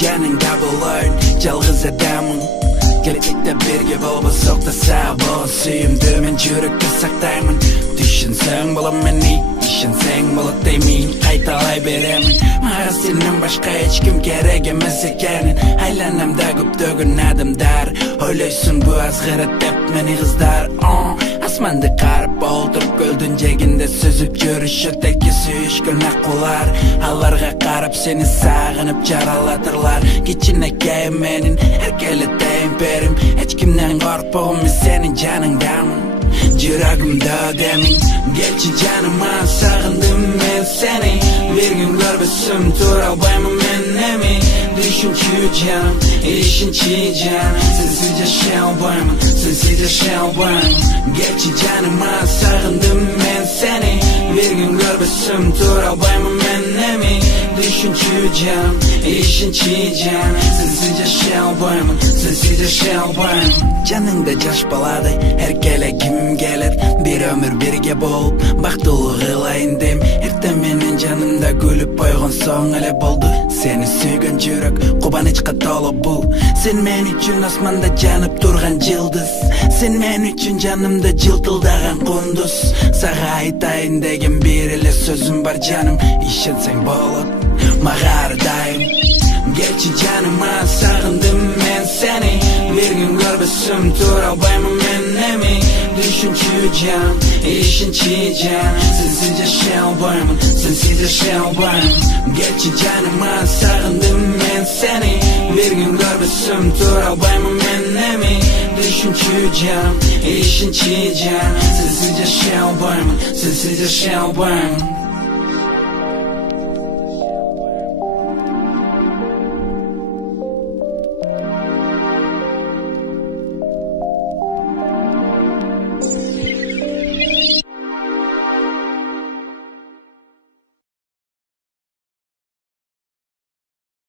Canında bulayım, жалғыз адаммын. Gelecekte birge bolbosak da sağ bol. Sүйімдімін, жүректі сақтаймын. Düşünsең болам мені, ishensең болот деймін. Қайталай беремін, маған сенен башқа ешкім керек емес екенін. Айланамда көптөгөн адамдар, ойлойсуң бу азгырат деп мени кыздар. Асманды карап олтуруп көлдүн жегинде сүзүп жүрүшөт эки сүйүшкөн акулар. Аларга карап сени сагынып жаралатырлар. Кичинекей менин эркелетейин берим. Эч кимден коркпогум, мен сенин жаныңдамын. Жүрөгүмдө демин, келчи жаныма, сагындым мен сени. Bir gün görбөсөм тура албаймын мен эми. Düşünчү жаным, ишинчи жаным, сенсиз жашай албаймын, сенсиз жашай албаймын. Келчи жаныма, сагындым мен сени. Bir gün görбөсөm тура албаймын мен эми. Düşünчү жаным, ишинчи жаным, сенсиз жашай албаймын, сенсиз жашай албаймын. Жаныңда жаш баладай эркелегим келет. Bir ömür birge болуп бактылуу кылайын дейм. Эртең менен жанымда күлүп койгон соң эле болду. Сени сүйгөн жүрөк кубанычка толуу бул. Сен мен үчүн асманда жанып турган жылдыз. Сен мен үчүн жанымда жылтылдаган кундуз. Сага айтайын деген бир эле сөзүм бар жаным. Ишенсең болот мага ар дайым. Келчи жаныма, сагындым мен сени. Bir gün görбөсөm тура албаймын мен эми. Düşünчү жаным, ишинчи жаным, сенсиз жашай албаймын, сенсиз жашай албаймын. Келчи жаныма, сагындым мен сени. Bir gün görбөсөm тура албаймын мен эми. Düşünчү жаным, ишинчи жаным, сенсиз жашай албаймын, сенсиз жашай албаймын.